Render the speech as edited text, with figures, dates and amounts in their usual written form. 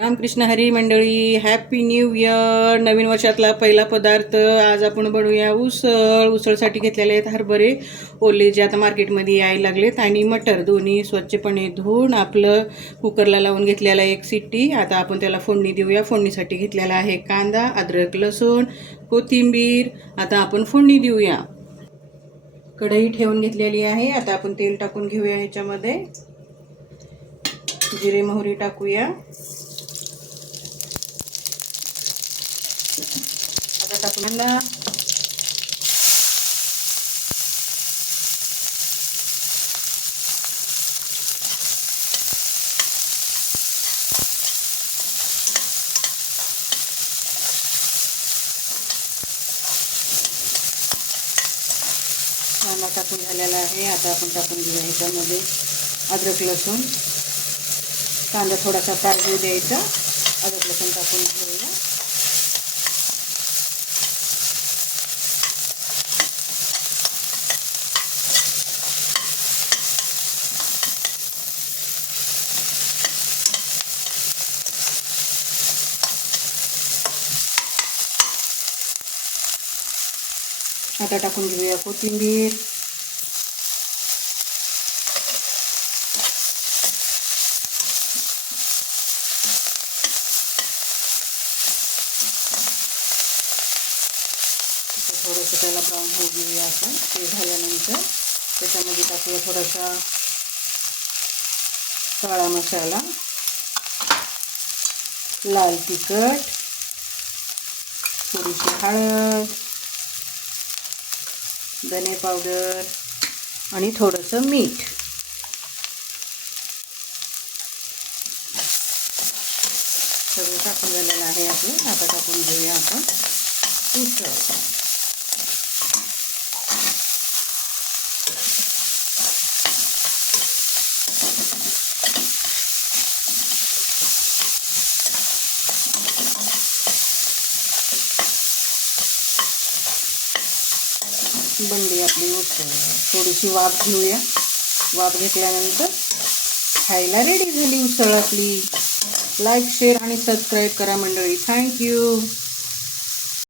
रामकृष्ण हरी मंडळी, happy new year. नवीन वर्षातला पहिला पदार्थ आज आपण बनवूया उसळ. उसळसाठी घेतलेले आहेत हरभरे ओले जे आता मार्केटमध्ये यायला लागलेत, आणि मटर दोन्ही स्वच्छपणे धुवून आपलं कुकरला लावून घेतलेला एक सिट्टी. आता आपण त्याला फोडणी देऊया. फोडणीसाठी घेतलेला आहे कांदा, अद्रक, लसूण, कोथिंबीर. आता आपण फोडणी देऊया. कढई ठेवून घेतलेली आहे. आता आपण तेल टाकून घेऊया. ह्याच्यामध्ये जिरे मोहरी टाकूया. आता टाकून कांदा टाकून झालेला आहे. आता आपण टाकून घेऊया ह्याच्यामध्ये अद्रक लसूण. कांदा थोडासा फ्राय होऊ द्यायचा. अद्रक लसूण टाकून घेऊया. आता टाकून घेऊया कोथिंबीर. थोडंसं त्याला ब्राऊन होऊ देऊया आपण. ते झाल्यानंतर त्याच्यामध्ये टाकूया थोडासा काळा मसाला, लाल तिखट, थोडीशी हळद, धने पावडर आणि थोडंसं मीठ. सगळं टाकून झालेलं आहे आपलं. आता टाकून घेऊया आपण उसळ. बनली आपली उसळ. थोडीशी वाफ घेऊया. वाफ घेतल्यानंतर खायला रेडी झाली उसळ आपली. लाईक, शेअर आणि सबस्क्राईब करा मंडळी. थँक्यू.